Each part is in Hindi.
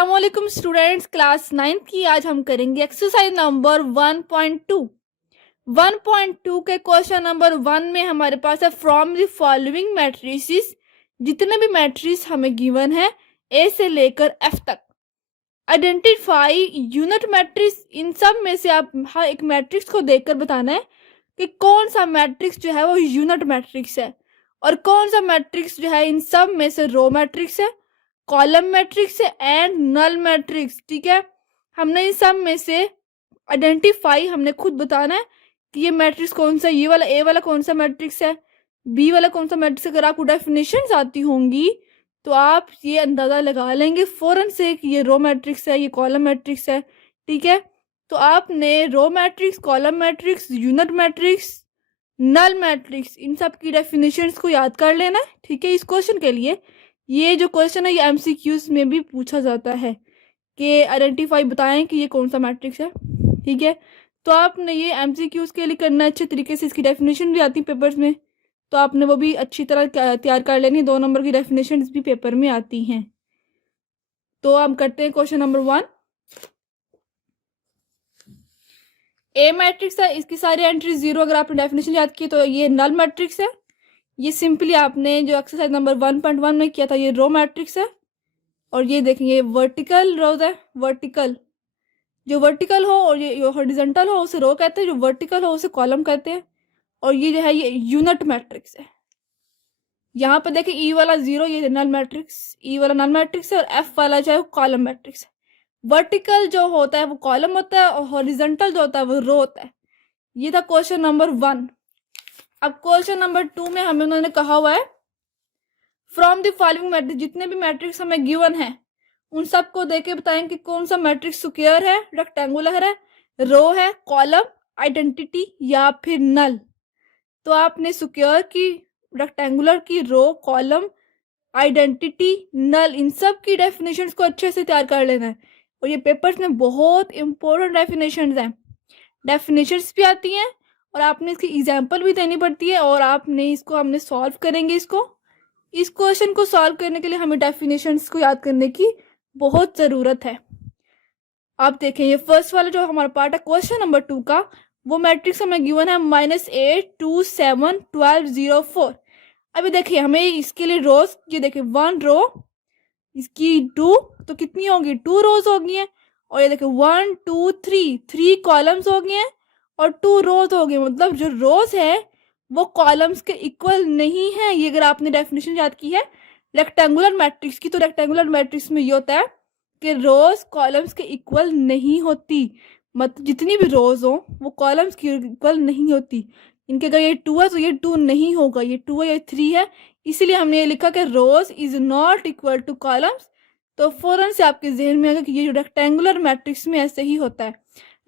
अस्सलामुअलैकुम स्टूडेंट्स, क्लास 9th की आज हम करेंगे एक्सरसाइज नंबर 1.2। 1.2 के क्वेश्चन नंबर 1 में हमारे पास है फ्रॉम द फॉलोइंग मैट्रिसेस। जितने भी मैट्रिक्स हमें गिवन है ए से लेकर एफ तक, आइडेंटिफाई यूनिट मैट्रिक्स। इन सब में से आप हर एक मैट्रिक्स को देखकर बताना है कि कौन सा मैट्रिक्स जो है वो यूनिट मैट्रिक्स है और कौन सा मैट्रिक्स जो है इन सब में से रो मैट्रिक्स है, कॉलम मैट्रिक्स है एंड नल मैट्रिक्स। ठीक है, हमने इन सब में से आइडेंटिफाई हमने खुद बताना है कि ये मैट्रिक्स कौन सा, ये वाला ए वाला कौन सा मैट्रिक्स है, बी वाला कौन सा मैट्रिक्स। अगर आपको डेफिनेशंस आती होंगी तो आप ये अंदाजा लगा लेंगे फौरन से कि ये रो मैट्रिक्स है, ये कॉलम मैट्रिक्स है। ठीक है, तो आपने row matrix, column matrix, unit matrix, null matrix, इन सब की डेफिनेशंस को याद कर लेना है। ठीक है, इस क्वेश्चन के लिए ये जो क्वेश्चन है ये एमसीक्यूज में भी पूछा जाता है कि आइडेंटिफाई बताएं कि ये कौन सा मैट्रिक्स है। ठीक है, तो आपने ये एमसीक्यूज के लिए करना अच्छे तरीके से। इसकी डेफिनेशन भी आती है पेपर्स में, तो आपने वो भी अच्छी तरह तैयार कर लेनी। 2 नंबर की डेफिनेशन भी पेपर में आती हैं। तो हम करते हैं क्वेश्चन नंबर 1। ए मैट्रिक्स है, इसकी सारी एंट्री 0। अगर आपने डेफिनेशन याद की तो ये नल मैट्रिक्स है। ये सिंपली आपने जो एक्सरसाइज नंबर 1.1 में किया था ये रो मैट्रिक्स है। और ये देखें ये वर्टिकल रोज है, वर्टिकल जो वर्टिकल हो और ये हॉरिजॉन्टल हो उसे रो कहते हैं, जो वर्टिकल हो उसे कॉलम कहते हैं। और ये जो है ये यूनिट मैट्रिक्स है। यहाँ पे देखें ई वाला 0 ये नल मैट्रिक्स, ई वाला नल मैट्रिक्स है और एफ वाला जो है वो कॉलम मैट्रिक्स है। वर्टिकल जो होता है वो कॉलम होता है और हॉरिजॉन्टल जो होता है वो रो होता है। ये था क्वेश्चन नंबर 1। अब क्वेश्चन नंबर 2 में हमें उन्होंने कहा हुआ है फ्रॉम द फॉलोइंग मैट्रिक्स। जितने भी मैट्रिक्स हमें गिवन है उन सबको देके बताएं कि कौन सा मैट्रिक्स स्क्वायर है, रेक्टेंगुलर है, रो है, कॉलम, आइडेंटिटी या फिर नल। तो आपने स्क्वायर की, रेक्टेंगुलर की, रो, कॉलम, आइडेंटिटी, नल, इन सब की डेफिनेशंस को अच्छे से तैयार कर लेना है। और ये पेपर्स में बहुत इंपॉर्टेंट डेफिनेशंस हैं। डेफिनेशंस भी आती हैं और आपने इसकी एग्जाम्पल भी देनी पड़ती है और आपने इसको हमने सॉल्व करेंगे। इस क्वेश्चन को सॉल्व करने के लिए हमें डेफिनेशंस को याद करने की बहुत ज़रूरत है। आप देखें ये फर्स्ट वाला जो हमारा पार्ट है क्वेश्चन नंबर 2 का, वो मैट्रिक्स हमें गिवन है -8 2 7 12 0 4। अभी देखिए हमें इसके लिए रोज, ये देखिए 1 रो, इसकी 2 तो कितनी होगी, 2 रोज हो गई हैं। और ये देखिए 1 2 3 कॉलम्स हो गए हैं और 2 रोज हो गए। मतलब जो रोज है वो कॉलम्स के इक्वल नहीं है। ये अगर आपने डेफिनेशन याद की है रेक्टेंगुलर मैट्रिक्स की, तो रेक्टेंगुलर मैट्रिक्स में ये होता है कि रोज कॉलम्स के इक्वल नहीं होती। मतलब जितनी भी रोज हो वो कॉलम्स की इक्वल नहीं होती। इनके अगर ये 2 है तो ये 2 नहीं होगा, ये 2 है, ये 3 है। इसीलिए हमने ये लिखा कि rows is not equal to columns. तो फौरन से आपके जहन में आएगा कि ये जो रेक्टेंगुलर मैट्रिक्स में ऐसे ही होता है।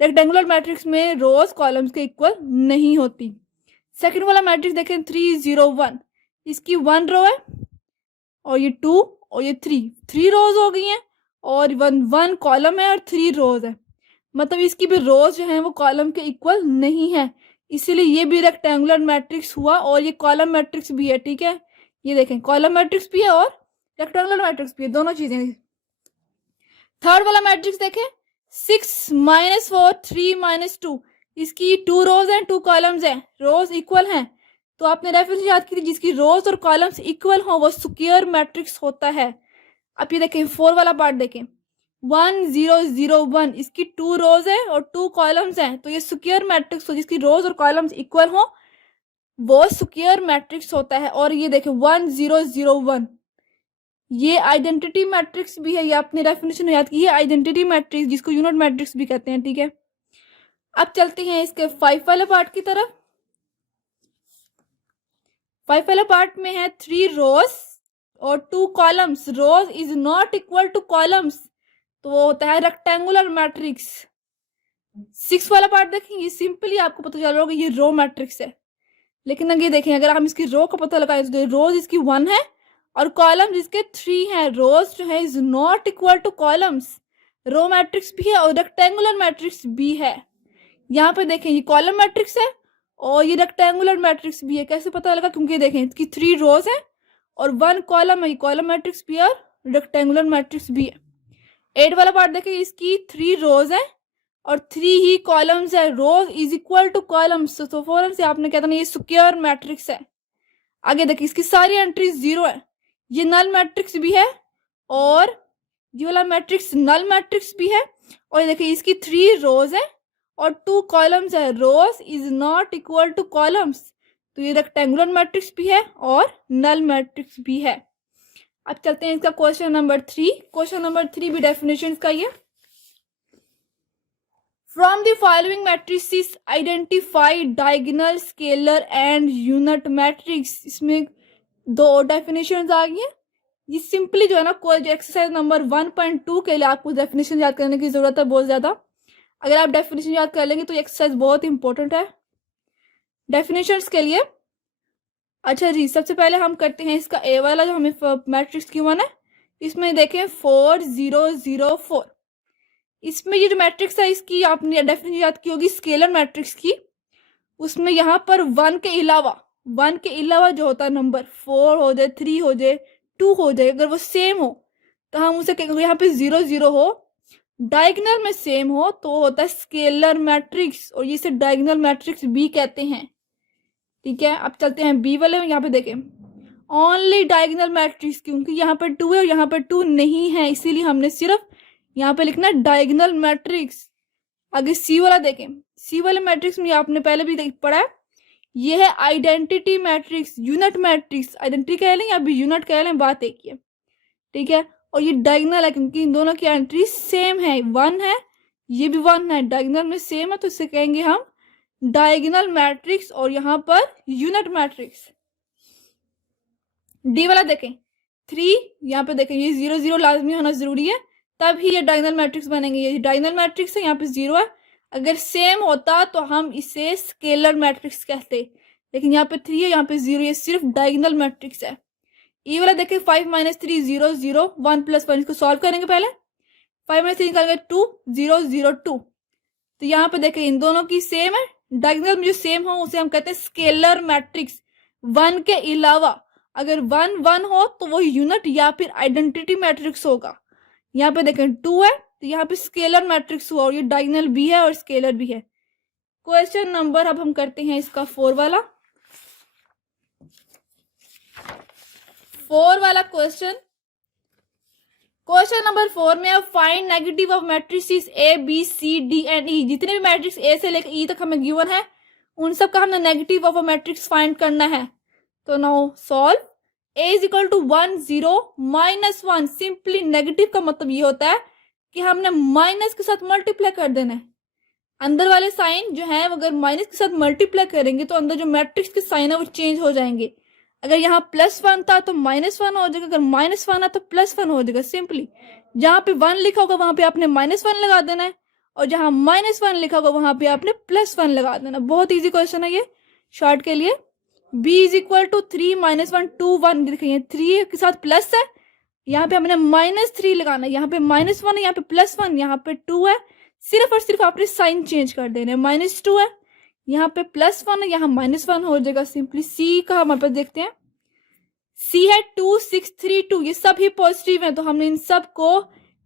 रेक्टेंगुलर मैट्रिक्स में रोज कॉलम्स के इक्वल नहीं होती। सेकंड वाला मैट्रिक्स देखें 3 0 1, इसकी 1 रो है और ये 2 और ये 3 रोज हो गई हैं और 1 कॉलम है और 3 रोज है। मतलब इसकी भी रोज जो है वो कॉलम के इक्वल नहीं है, इसीलिए ये भी रेक्टेंगुलर मैट्रिक्स हुआ और ये कॉलम मैट्रिक्स भी है। ठीक है, ये देखें कॉलम मैट्रिक्स भी है और रेक्टेंगुलर मैट्रिक्स भी है, दोनों चीजें। थर्ड वाला मैट्रिक्स देखें 6 -4 3 -2, इसकी 2 रोज हैं 2 कॉलम्स हैं, रोज इक्वल हैं। तो आपने रेफरेंस याद की थी जिसकी रोज और कॉलम्स इक्वल हो वो स्क्वायर मैट्रिक्स होता है। अब ये देखें 4 वाला पार्ट देखें 1 0 0 1, इसकी 2 रोज है और 2 कॉलम्स हैं। तो ये स्क्वायर मैट्रिक्स हो जिसकी रोज और कॉलम्स इक्वल हो वो स्क्वायर मैट्रिक्स होता है। और ये देखें 1 0 0 1, ये आइडेंटिटी मैट्रिक्स भी है। ये आपने डेफिनेशन याद की है, आइडेंटिटी मैट्रिक्स जिसको यूनिट मैट्रिक्स भी कहते हैं। ठीक है, अब चलते हैं इसके 5 वाले पार्ट की तरफ। 5 वाले पार्ट में है 3 रोज और 2 columns. Rows is not equal to columns, तो वो होता है रेक्टेंगुलर मैट्रिक्स। 6 वाला पार्ट देखें, ये सिंपली आपको पता चल रहा होगा ये रो मैट्रिक्स है। लेकिन अगर ये देखें अगर हम इसकी रो का पता लगाएं तो रोज इसकी 1 है और कॉलम जिसके 3 है। रोज जो है is not equal to columns, row matrix भी है और रेक्टेंगुलर मैट्रिक्स भी है। यहाँ पे देखें ये कॉलम मैट्रिक्स है और ये रेक्टेंगुलर मैट्रिक्स भी है। कैसे पता लगा, क्योंकि देखें इसकी 3 रोज है और 1 कॉलम है, ये कॉलम मैट्रिक्स भी है और रेक्टेंगुलर मैट्रिक्स भी है। 8 वाला पार्ट देखिए, इसकी 3 रोज है और 3 ही कॉलम्स है। Rows is equal to columns, तो फौरन से आपने कहता ना ये स्क्वायर मैट्रिक्स है। आगे देखिए, इसकी सारी एंट्रीज 0 है, ये नल मैट्रिक्स भी है और ये वाला मैट्रिक्स नल मैट्रिक्स भी है। और ये देखिए, इसकी 3 रोज है और 2 कॉलम्स है। Rows is not equal to columns, तो ये रेक्टेंगुलर मैट्रिक्स भी है और नल मैट्रिक्स भी है। अब चलते हैं इसका क्वेश्चन नंबर 3। क्वेश्चन नंबर 3 भी डेफिनेशन का ही है। From the following matrices identify diagonal, scalar and unit matrix. इसमें 2 डेफिनेशन आ गई है। ये सिंपली जो है ना, कोई एक्सरसाइज नंबर 1.2 के लिए आपको डेफिनेशन याद करने की जरूरत है बहुत ज्यादा। अगर आप डेफिनेशन याद कर लेंगे तो एक्सरसाइज बहुत इंपॉर्टेंट है डेफिनेशंस के लिए। अच्छा जी, सबसे पहले हम करते हैं इसका ए वाला जो हमें मैट्रिक्स गिवन है। इसमें देखें 4 0 0 4। इसमें ये जो मैट्रिक्स है इसकी आपने डेफिनेशन याद की होगी स्केलर मैट्रिक्स की। उसमें यहाँ पर 1 के अलावा जो होता है नंबर 4 हो जाए, 3 हो जाए, 2 हो जाए, अगर वो सेम हो तो हम उसे यहाँ पे 0 0 हो, डायगोनल में सेम हो तो होता है स्केलर मैट्रिक्स, और ये इसे डायगोनल मैट्रिक्स बी कहते हैं। ठीक है, अब चलते हैं बी वाले में। यहाँ पे देखें ओनली डायगोनल मैट्रिक्स, क्योंकि यहाँ पर 2 है और यहाँ पर 2 नहीं है, इसीलिए हमने सिर्फ यहाँ पे लिखना डायगोनल मैट्रिक्स। आगे सी वाला देखें, सी वाले मैट्रिक्स में आपने पहले भी पढ़ा है, ये है identity matrix, unit matrix. Identity कह लें या भी यूनिट कह लें, बात एक ही है। ठीक है, और ये डायगोनल है क्योंकि इन दोनों की एंट्री सेम है, 1 है, ये भी 1 है, डायगोनल में सेम है, तो इसे कहेंगे हम डायगोनल मैट्रिक्स और यहाँ पर यूनिट मैट्रिक्स। डी वाला देखें 3, यहाँ पे देखें ये 0 0 लाजमी होना जरूरी है, तब ही ये डायगोनल मैट्रिक्स बनेंगे। ये डायगोनल मैट्रिक्स है, यहाँ पे 0 है, अगर सेम होता तो हम इसे स्केलर मैट्रिक्स कहते, लेकिन यहाँ पे 3 है, यहाँ पे 0, ये सिर्फ डायगोनल मैट्रिक्स है। ई वाला देखें 5 3 0 0 1 + 1, इसको सॉल्व करेंगे पहले। 5 - 3 निकालेंगे 2 0 0 2, तो यहाँ पे देखें इन दोनों की सेम है, डायगोनल में जो सेम हो उसे हम कहते हैं स्केलर मैट्रिक्स। 1 के अलावा अगर 1 1 हो तो वो यूनिट या फिर आइडेंटिटी मैट्रिक्स होगा। यहाँ पे देखें 2 है तो यहाँ पे स्केलर मैट्रिक्स हुआ, और ये डायगोनल भी है और स्केलर भी है। क्वेश्चन नंबर अब हम करते हैं इसका 4 वाला। 4 वाला क्वेश्चन नंबर 4 में अब find negative of matrices A B C D and E. जितने भी मैट्रिक्स ए से लेकर ई तक हमें गिवन है उन सब का हमने negative of a matrix find करना है। तो now solve. A is equal to 1 0 -1। Simply negative का मतलब ये होता है कि हमने माइनस के साथ मल्टीप्लाई कर देना है। अंदर वाले साइन जो है अगर माइनस के साथ मल्टीप्लाई करेंगे तो अंदर जो मैट्रिक्स के साइन है वो चेंज हो जाएंगे। अगर यहाँ +1 था तो -1 हो जाएगा, अगर -1 है तो +1 हो जाएगा। सिंपली जहां पे 1 लिखा होगा वहां पे आपने -1 लगा देना है, और जहां -1 लिखा होगा वहां पे आपने +1 लगा देना। बहुत इजी क्वेश्चन है ये शॉर्ट के लिए। b is equal to 3 - 1 2 1। देखिए 3 के साथ प्लस है, यहाँ पे हमने -3 लगाना है, यहाँ पे -1 है, यहाँ पे +1, यहाँ पे 2 है। सिर्फ और सिर्फ आपने साइन चेंज कर देना है। -2 है, यहाँ पे +1 है, यहाँ -1 हो जाएगा। सिंपली सी का हमारे पास देखते हैं, सी है 2 6 3 2। ये सब ही पॉजिटिव है तो हमने इन सब को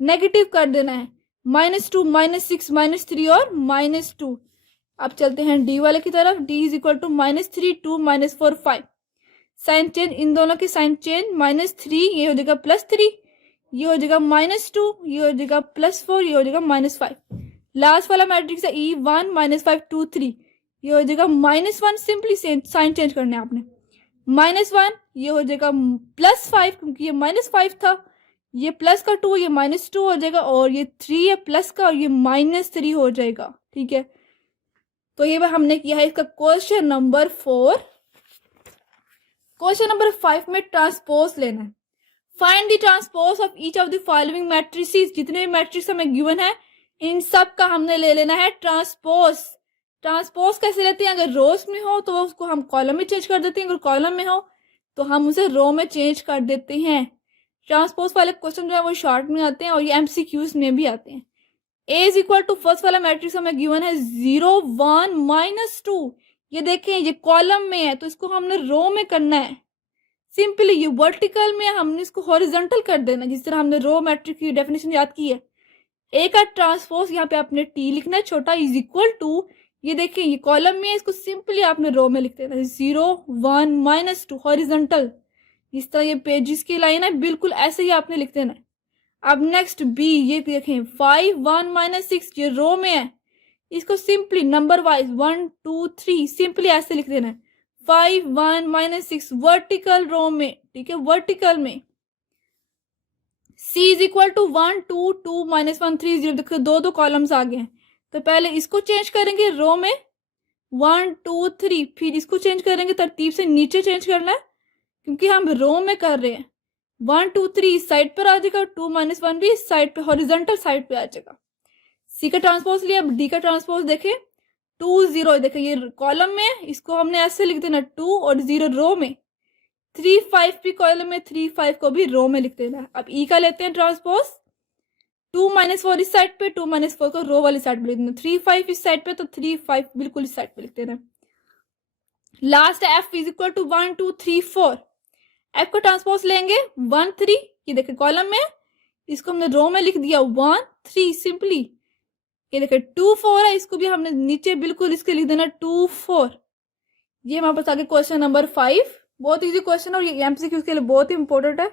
नेगेटिव कर देना है, -2 -6 -3 और -2। अब चलते हैं डी वाले की तरफ। D is equal to -3 2 -4 5। Sign change, इन दोनों की साइन चेंज, -3 ये हो जाएगा +3, ये हो जाएगा -2, ये हो जाएगा +4, ये हो जाएगा -5। लास्ट वाला मैट्रिक्स है ई 1 -5 2 3, ये हो जाएगा -1। सिंपली साइन चेंज करना है आपने, -1 ये हो जाएगा +5 क्योंकि ये -5 था, ये प्लस का 2 ये -2 हो जाएगा, और ये 3 है प्लस का और ये -3 हो जाएगा। ठीक है, तो ये हमने किया है इसका क्वेश्चन नंबर 4। क्वेश्चन नंबर 5 में ट्रांसपोज लेना है। Find the transpose of each of the following matrices. जितने भी मैट्रिक्स हमें गिवन है इन सब का हमने ले लेना है ट्रांसपोज। ट्रांसपोज कैसे लेते हैं, अगर रोज में हो तो उसको हम कॉलम में चेंज कर देते हैं, अगर कॉलम में हो तो हम उसे रो में चेंज कर देते हैं। ट्रांसपोज वाले क्वेश्चन जो है वो शॉर्ट में आते हैं और ये एमसीक्यूज में भी आते हैं। ए इज इक्वल टू फर्स्ट वाला मैट्रिक्स हमें गिवन है 0 1 -2। ये देखें ये कॉलम में है तो इसको हमने रो में करना है। सिंपली ये वर्टिकल में हमने इसको हॉरिजॉन्टल कर देना, जिस तरह हमने रो मैट्रिक्स की डेफिनेशन याद की है ए का ट्रांसपोज यहाँ पे आपने टी लिखना है छोटा, इज इक्वल टू, ये देखिए ये कॉलम में है, इसको सिंपली आपने रो में लिख देना है 0 1 -2 हॉरिजॉन्टल। इस तरह ये पेजेस की लाइन है, बिल्कुल ऐसे ही आपने लिख देना है। अब नेक्स्ट बी, ये देखें 5 1 -6 ये रो में है, इसको सिंपली नंबर वाइज 1 2 3 सिंपली ऐसे लिख देना है 5 1 -6 वर्टिकल रो में, ठीक है, वर्टिकल में। C इज इक्वल टू 1 2 2 -1 3 0, देखो दो कॉलम्स आ गए हैं, तो पहले इसको चेंज करेंगे रो में 1 2 3, फिर इसको चेंज करेंगे, तरतीब से नीचे चेंज करना है क्योंकि हम रो में कर रहे हैं। 1 2 3 इस साइड पर आ जाएगा, 2 -1 भी इस साइड पे हॉरिजॉन्टल साइड पे आ जाएगा। सी का ट्रांसपोज लिया, अब डी का ट्रांसपोज देखें 2 0, देखें ये कॉलम में है, इसको हमने ऐसे लिख देना 2 और 0 रो में, 3 5 भी कॉलम में, 3 5 को भी रो में लिख देना है। अब ई का लेते हैं ट्रांसपोज, 2 -4 इस साइड पे, 2 -4 को रो वाली साइड पे लिख देना, 3 5 इस साइड पे, तो 3 5 बिल्कुल इस साइड पे लिख देना। लास्ट है F is equal to 1 2 3 4, F को ट्रांसपोज लेंगे 1 3, ये देखें कॉलम में, इसको हमने रो में लिख दिया 1 3 सिंपली। ये देखें 2 4 है, इसको भी हमने नीचे बिल्कुल इसके लिख देना 2 4। ये हमारे पास आगे क्वेश्चन नंबर 5, बहुत इजी क्वेश्चन और ये एमसीक्यू के लिए बहुत ही इंपॉर्टेंट है।